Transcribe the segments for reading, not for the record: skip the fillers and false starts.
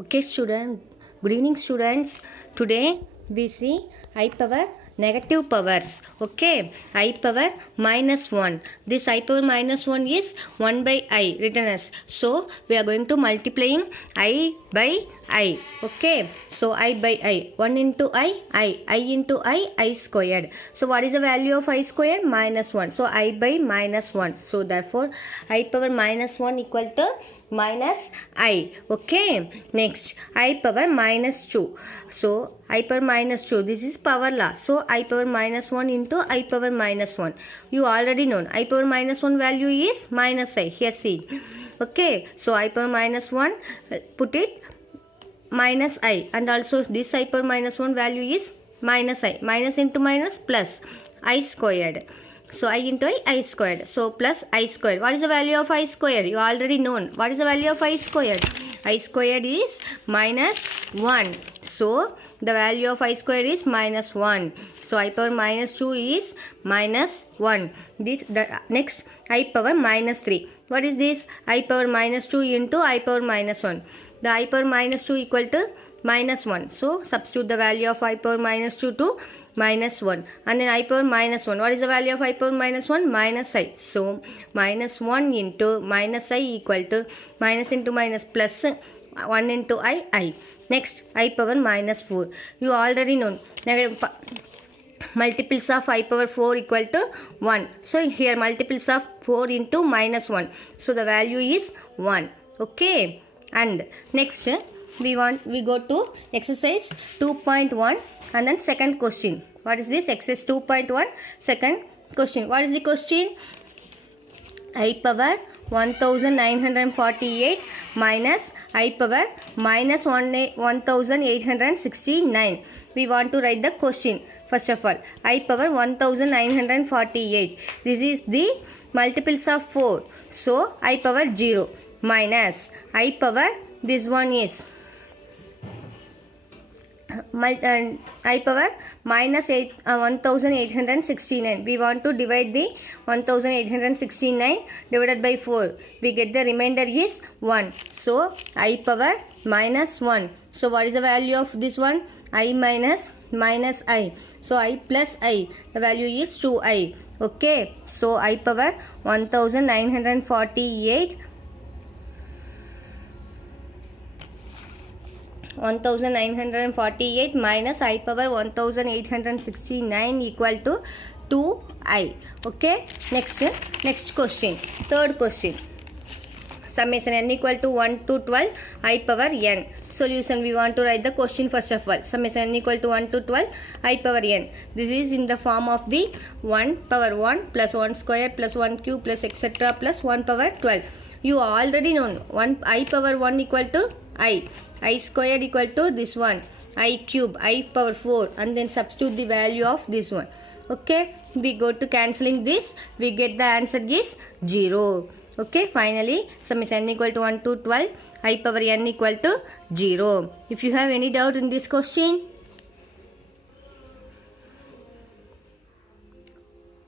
Okay, student. Good evening, students. Today we see I power negative powers. Okay, I power minus 1. This I power minus 1 is 1 by I written as. So we are going to multiplying I by I. Okay, so I by I. 1 into I into I squared. So what is the value of I squared? Minus 1. So I by minus 1. So therefore I power minus 1 equal to minus I. Okay, next I power minus 2. So I power minus 2, this is power law. So I power minus 1 into I power minus 1. You already know I power minus 1 value is minus I. Here see. Okay, so I power minus 1, put it minus I, and also this I power minus 1 value is minus I. Minus into minus plus I squared. So I into I squared. So plus I squared. What is the value of I squared? You already known. What is the value of I squared? I squared is minus 1. So the value of I squared is minus 1. So I power minus 2 is minus 1. Next I power minus 3. What is this? I power minus 2 into I power minus 1. The I power minus 2 equal to minus 1. So substitute the value of I power minus 2 to minus 1, and then I power minus 1. What is the value of I power minus 1? Minus I. So minus 1 into minus I equal to minus into minus plus 1 into I. Next I power minus 4. You already know multiples of I power 4 equal to 1. So here multiples of 4 into minus 1. So the value is 1. Okay, and next we go to exercise 2.1 and then second question. What is this? Exercise 2.1 second question. What is the question? I power 1948 minus I power minus 1869. We want to write the question. First of all, I power 1948. This is the multiples of 4. So I power 0 minus I power, this one is I power minus 1869. We want to divide the 1869 divided by 4. We get the remainder is 1. So I power minus 1. So what is the value of this one? I minus I. So I plus I. The value is 2I. Okay. So I power 1948 minus I power 1869 equal to 2I. Okay, next question, third question. Summation n equal to 1 to 12 I power n. Solution, we want to write the question first of all. Summation n equal to 1 to 12 I power n. This is in the form of the 1 power 1 plus 1 square plus 1 cube plus etc plus 1 power 12. You already know 1 I power 1 equal to I squared equal to this one, I cube, I power 4, and then substitute the value of this one. Okay, we go to cancelling this, we get the answer is 0. Okay, finally summation n equal to 1 to 12 I power n equal to 0. If you have any doubt in this question,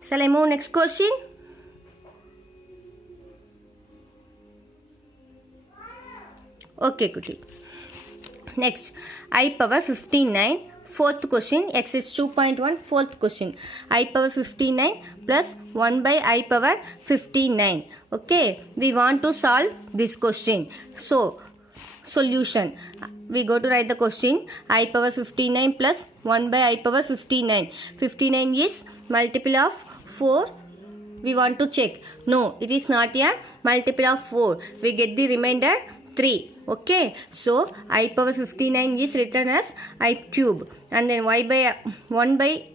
shall I move next question? Okay, Kuti. Next, I power 59, fourth question, exercise 2.1, fourth question. I power 59 plus 1 by I power 59. Okay, we want to solve this question. So, solution. We go to write the question. I power 59 plus 1 by I power 59. 59 is multiple of 4. We want to check. No, it is not a multiple of 4. We get the remainder 3. Okay, so I power 59 is written as I cube, and then 1 by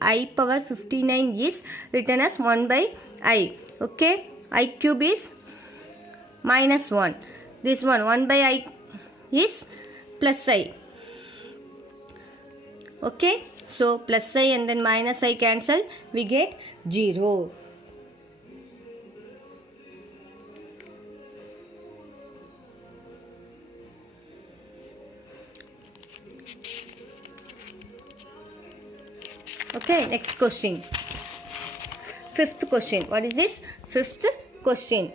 I power 59 is written as 1 by I. Okay, I cube is minus 1. This one 1 by I is plus I. Okay, so plus I and then minus I cancel, we get 0. Okay, next question. Fifth question. What is this? Fifth question.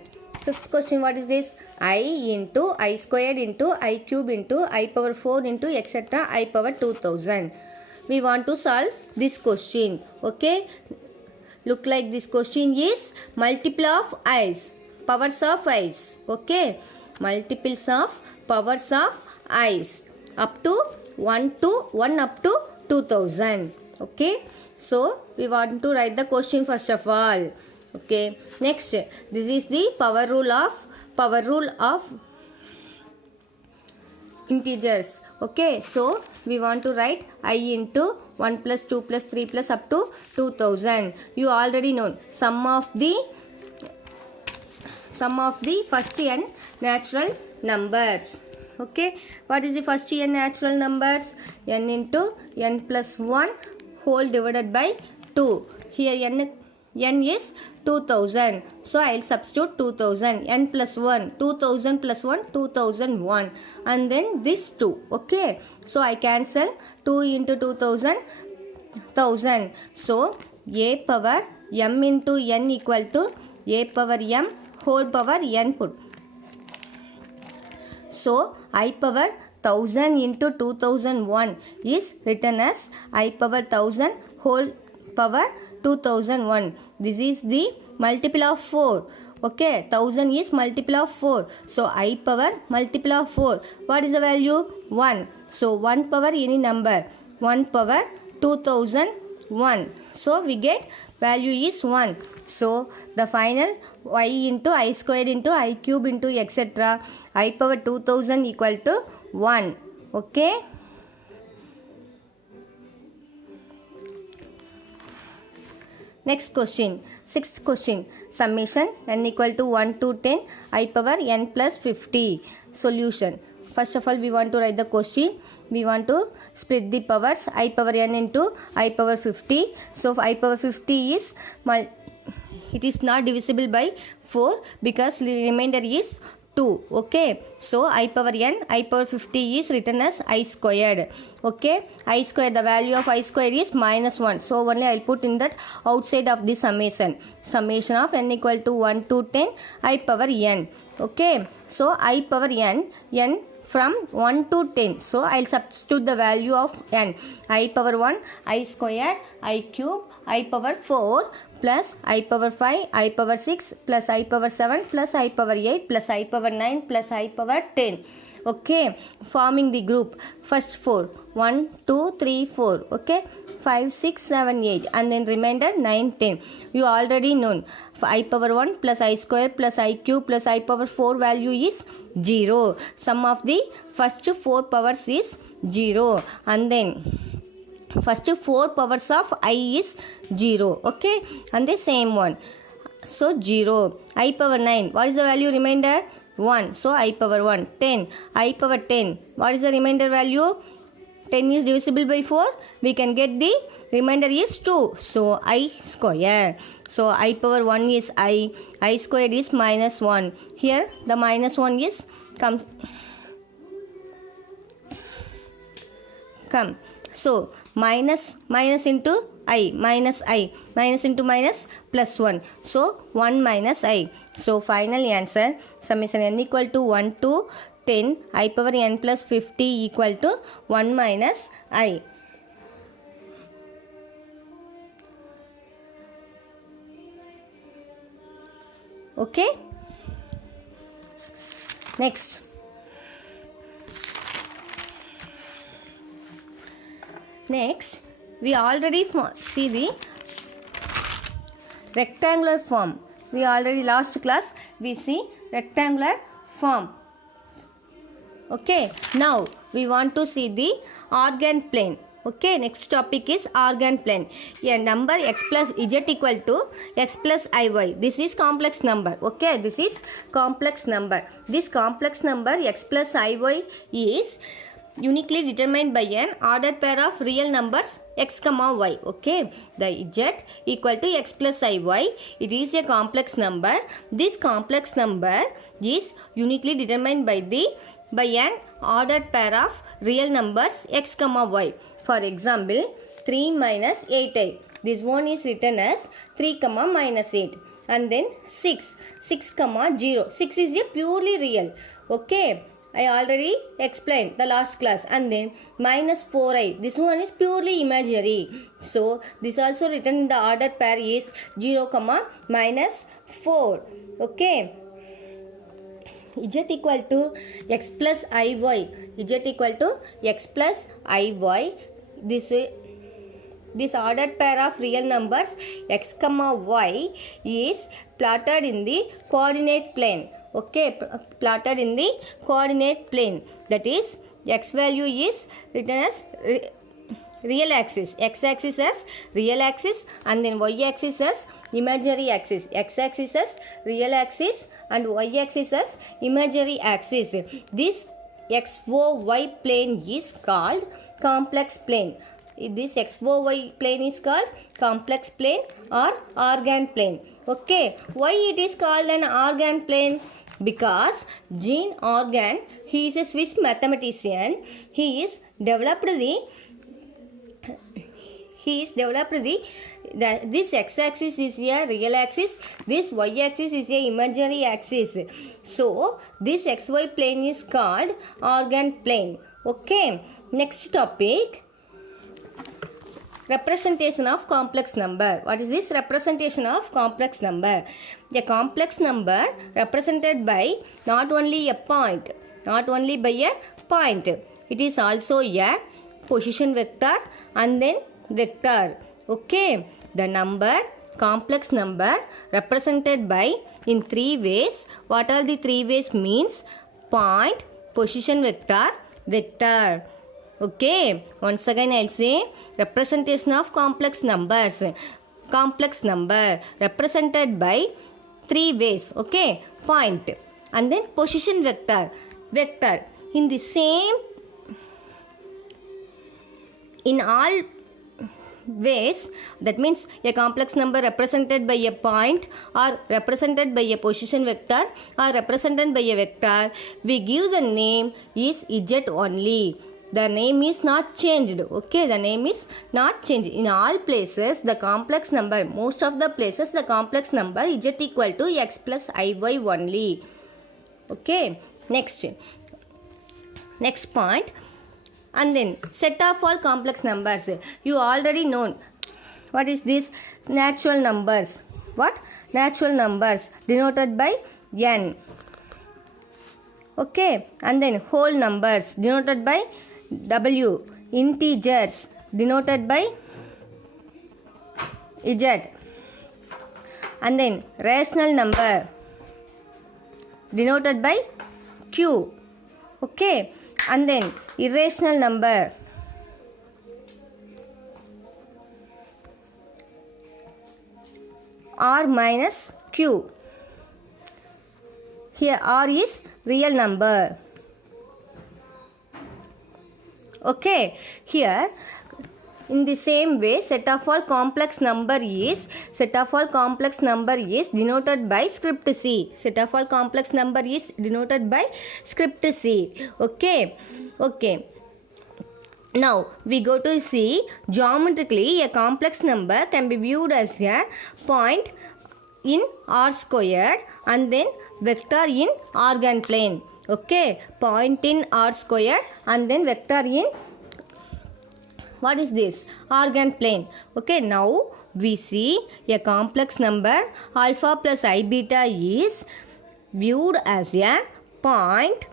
What is this? I into I squared into I cube into I power 4 into etc. I power 2000. We want to solve this question. Okay. Look like this question is multiple of i's, powers of i's. Okay. Multiples of powers of i's up to 1 up to 2000. Okay. So we want to write the question first of all. Okay. Next, this is the power rule of integers. Okay. So we want to write I into 1 plus 2 plus 3 plus up to 2000. You already know sum of the first n natural numbers. Okay. What is the first n natural numbers? N into n plus 1 whole divided by 2. Here n is 2000. So I will substitute 2000. N plus 1. 2000 plus 1. 2001. And then this 2. Okay. So I cancel 2 into 2000. 1000. So a power m into n equal to a power m whole power n put. So I power 1000 into 2001 is written as I power 1000 whole power 2001. This is the multiple of 4. Okay, 1000 is multiple of 4. So I power multiple of 4. What is the value? 1. So 1 power any number. 1 power 2001. So we get value is 1. So the final y into I squared into I cube into etc. I power 2000 equal to 1. Okay. Next question. Sixth question. Summation n equal to 1 to 10 I power n plus 50. Solution. First of all, we want to write the question. We want to split the powers I power n into I power 50. So I power 50 is it is not divisible by 4 because the remainder is 2. Okay. So I power n, I power 50 is written as I squared. Okay. I squared, the value of I squared is minus 1. So only I will put in that outside of the summation. Summation of n equal to 1 to 10 I power n. Okay. So I power n from 1 to 10. So I will substitute the value of n. I power 1, I squared, I cube, I power 4 plus I power 5, I power 6 plus I power 7 plus I power 8 plus I power 9 plus I power 10. Okay. Forming the group. First 4. 1, 2, 3, 4. Okay. 5, 6, 7, 8. And then remainder 9, 10. You already know. I power 1 plus I square plus I cube plus I power 4 value is 0. Sum of the first 4 powers is 0. And then first 4 powers of I is 0. Okay. And the same one. So 0. I power 9. What is the value remainder? 1. So I power 1. 10. I power 10. What is the remainder value? 10 is divisible by 4. We can get the remainder is 2. So I square. So I power 1 is I squared is minus 1. Here the minus 1 is come. So minus into I, minus into minus plus 1. So 1 minus I. So final answer summation n equal to 1 to 10 I power n plus 50 equal to 1 minus I. Okay. Next. We already see the rectangular form. We already last class we see rectangular form. Okay. Now we want to see the organ plane. Okay. Next topic is organ plane. A number x plus z equal to x plus iy. This is complex number. Okay. This is complex number. This complex number x plus iy is uniquely determined by an ordered pair of real numbers x comma y. Okay. The z equal to x plus iy. It is a complex number. This complex number is uniquely determined by an ordered pair of real numbers x comma y. For example, 3 minus 8i. This one is written as 3 comma minus 8. And then 6. 6 comma 0. 6 is a purely real. Okay, I already explained the last class. And then minus 4i, this one is purely imaginary. So this also written in the ordered pair is 0 comma minus 4. Okay, z equal to x plus iy, z equal to x plus iy. This ordered pair of real numbers x comma y is plotted in the coordinate plane. Okay, plotted in the coordinate plane. That is, x value is written as real axis, x axis as real axis, and then y axis as imaginary axis. X axis as real axis and y axis as imaginary axis. This XOY plane is called complex plane. This XOY plane is called complex plane or organ plane. Okay, why it is called an organ plane? Because Jean Organ, he is a Swiss mathematician. He is developed this x-axis is a real axis, this y-axis is a imaginary axis. So this xy plane is called organ plane. Okay, next topic, representation of complex number. What is this representation of complex number? A complex number represented by not only a point, it is also a position vector and then vector. Okay, the number, complex number represented by in 3 ways. What are the 3 ways means? Point, position vector, vector. Okay, once again I'll say, representation of complex numbers. Complex number represented by 3 ways. Okay, point and then position vector, vector. In the same, in all ways, that means a complex number represented by a point or represented by a position vector or represented by a vector, we give the name is z only. The name is not changed. Okay, the name is not changed. In all places, the complex number, most of the places, the complex number z equal to x plus iy only. Okay, next point. And then set of all complex numbers. You already know what is this? Natural numbers. What? Natural numbers denoted by n. Okay, and then whole numbers denoted by W. Integers denoted by Z. And then rational number denoted by Q. Okay, and then irrational number R minus Q. Here R is real number. Okay, here in the same way, set of all complex number is denoted by script C. Set of all complex number is denoted by script C. Okay, okay. Now we go to see geometrically a complex number can be viewed as a point in R squared and then vector in organ plane. Okay, point in R squared and then vector in, what is this? Organ plane. Okay, now we see a complex number alpha plus I beta is viewed as a point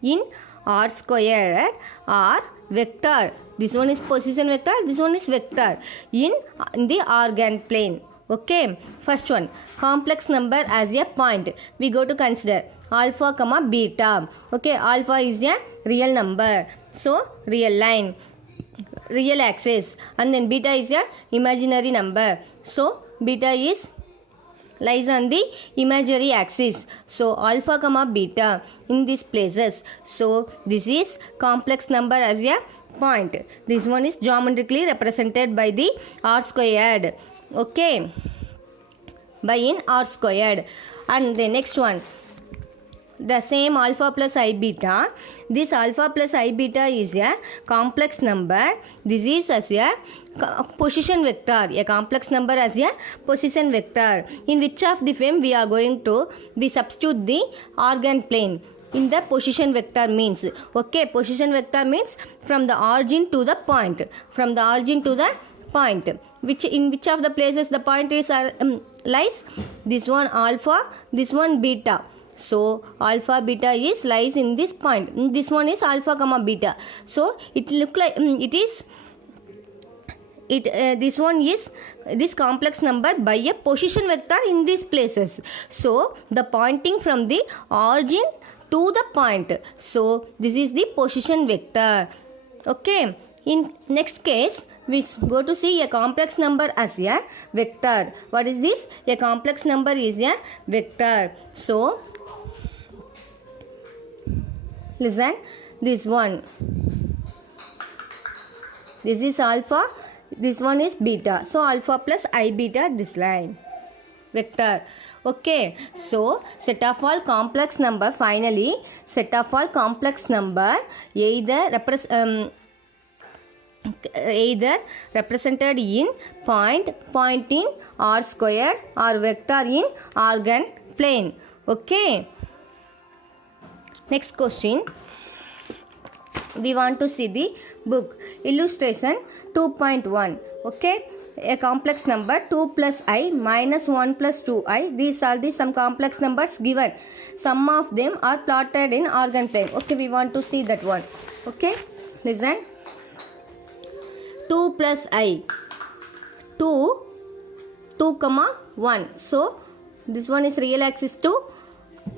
in R squared or vector. This one is position vector, this one is vector in the organ plane. Okay, first one, complex number as a point. We go to consider alpha comma beta. Okay, alpha is a real number, so real line, real axis, and then beta is a imaginary number, so beta is lies on the imaginary axis. So alpha comma beta in these places. So this is complex number as a point. This one is geometrically represented by the R squared. Okay, by in R squared. And the next one, the same alpha plus I beta. This alpha plus I beta is a complex number. This is as a position vector. A complex number as a position vector. In which of the frame we are going to substitute the organ plane in the position vector means. Okay, position vector means from the origin to the point. From the origin to the point. In which of the places the point is lies? This one alpha, this one beta. So alpha beta is lies in this point. This one is alpha comma beta. So it look like this one is this complex number by a position vector in these places. So the pointing from the origin to the point. So this is the position vector. Okay. In next case, we go to see a complex number as a vector. What is this? A complex number is a vector. So listen, this one. This is alpha. This one is beta. So alpha plus I beta, this line. Vector. Okay. So set of all complex number. Finally, set of all complex number either represented in point in R square or vector in organ plane. Okay. Next question. We want to see the book. Illustration 2.1. Okay. A complex number 2 plus I minus 1 plus 2I. These are the some complex numbers given. Some of them are plotted in organ plane. Okay. We want to see that one. Okay. Listen. 2 plus I. 2 comma 1. So this one is real axis 2.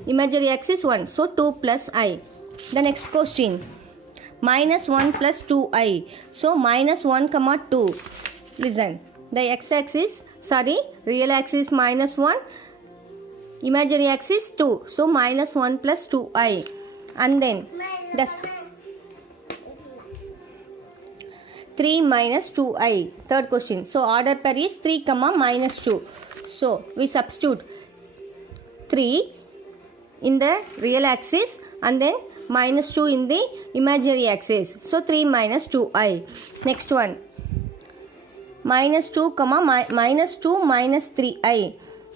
Imaginary axis 1. So 2 plus I. The next question. Minus 1 plus 2I. So minus 1 comma 2. Listen. The x-axis, real axis minus 1. Imaginary axis 2. So minus 1 plus 2I. And then that's 3 minus 2I. Third question. So order pair is 3 comma minus 2. So we substitute 3 in the real axis and then minus 2 in the imaginary axis. So 3 minus 2I. Next one. Minus 2 comma minus 2 minus 3I.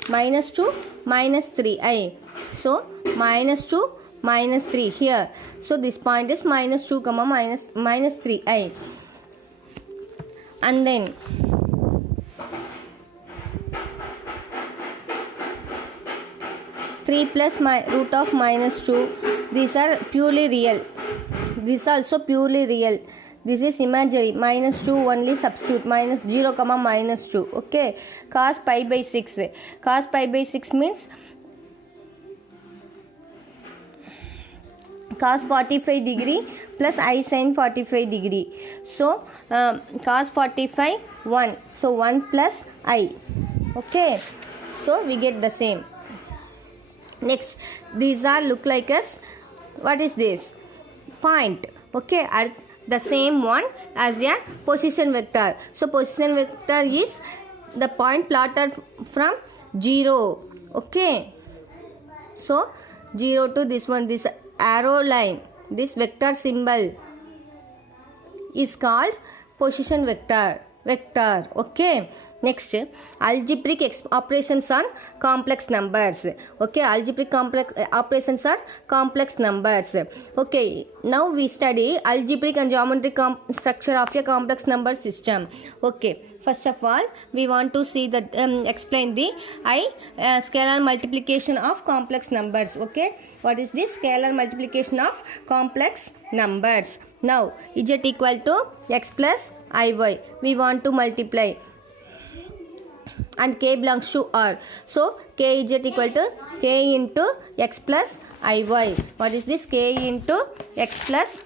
Minus 2 minus 3I. So minus 2 minus 3 here. So this point is minus 2 comma minus 3I. And then 3 plus root of minus 2. These are purely real. This is also purely real. This is imaginary. Minus 2 only substitute. Minus 0 comma minus 2. Okay. Cos pi by 6. Cos pi by 6 means cos 45 degree plus I sin 45 degree. So cos 45 1. So 1 plus I. Okay. So we get the same. Next, these are look like as, what is this? Point. Okay, at the same one as a position vector. So position vector is the point plotted from 0. Okay. So 0 to this one, this arrow line, this vector symbol is called position vector. Okay. Next, algebraic operations on complex numbers. Okay, algebraic operations are complex numbers. Okay, now we study algebraic and geometric structure of a complex number system. Okay, first of all, we want to see that explain the scalar multiplication of complex numbers. Okay, what is this scalar multiplication of complex numbers? Now, z equal to x plus iy. We want to multiply. And k belongs to R. So k is equal to k into x plus iy. What is this? K into x plus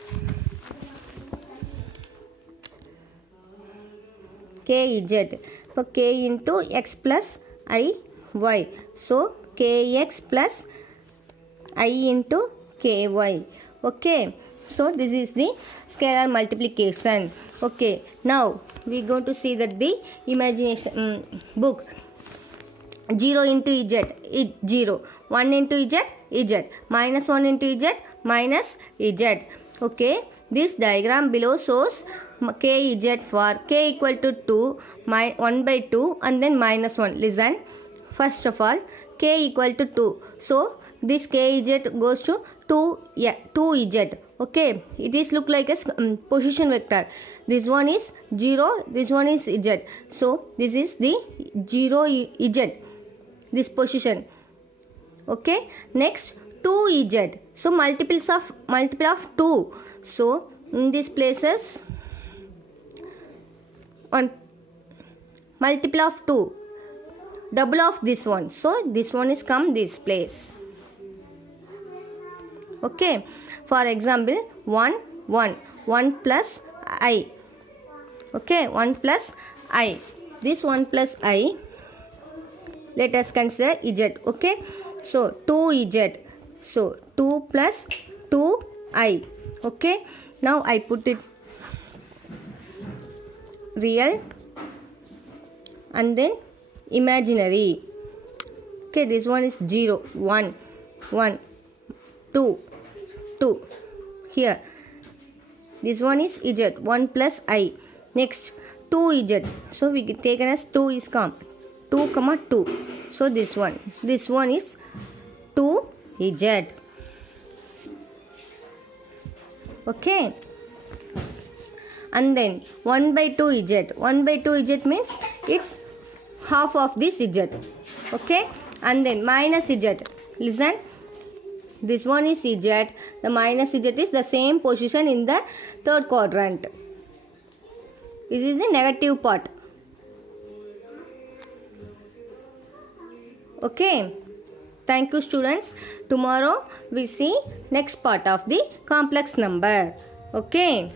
kz. So k into x plus iy. So kx plus I into ky. Okay. So this is the scalar multiplication. Okay. Now we go to see that the imagination book. 0 into z, 0. 1 into z, z. Minus 1 into z, minus z. Okay. This diagram below shows k z for k equal to 2, 1 by 2 and then minus 1. Listen. First of all, k equal to 2. So, this k z goes to 2 z. Okay. It is look like a position vector. This one is 0, this one is z. So, this is the 0 z. This position. Okay. Next 2z. So multiple of 2. So in these places, one multiple of 2, double of this one. So this one is come this place. Okay. For example, 1 plus I. Okay. 1 plus I. This 1 plus I. Let us consider z. Okay. So 2z. So 2 plus 2i. Okay. Now I put it real and then imaginary. Okay. This one is 0, 1, 2, 2. Here. This one is z. 1 plus I. Next 2z. So we taken as 2 is come. 2, 2. So this one is 2z. Okay. And then 1 by 2z. 1 by 2z means it's half of this z. Okay. And then minus z. Listen. This one is z. The minus z is the same position in the third quadrant. This is the negative part. Okay. Thank you, students. Tomorrow we see next part of the complex number. Okay.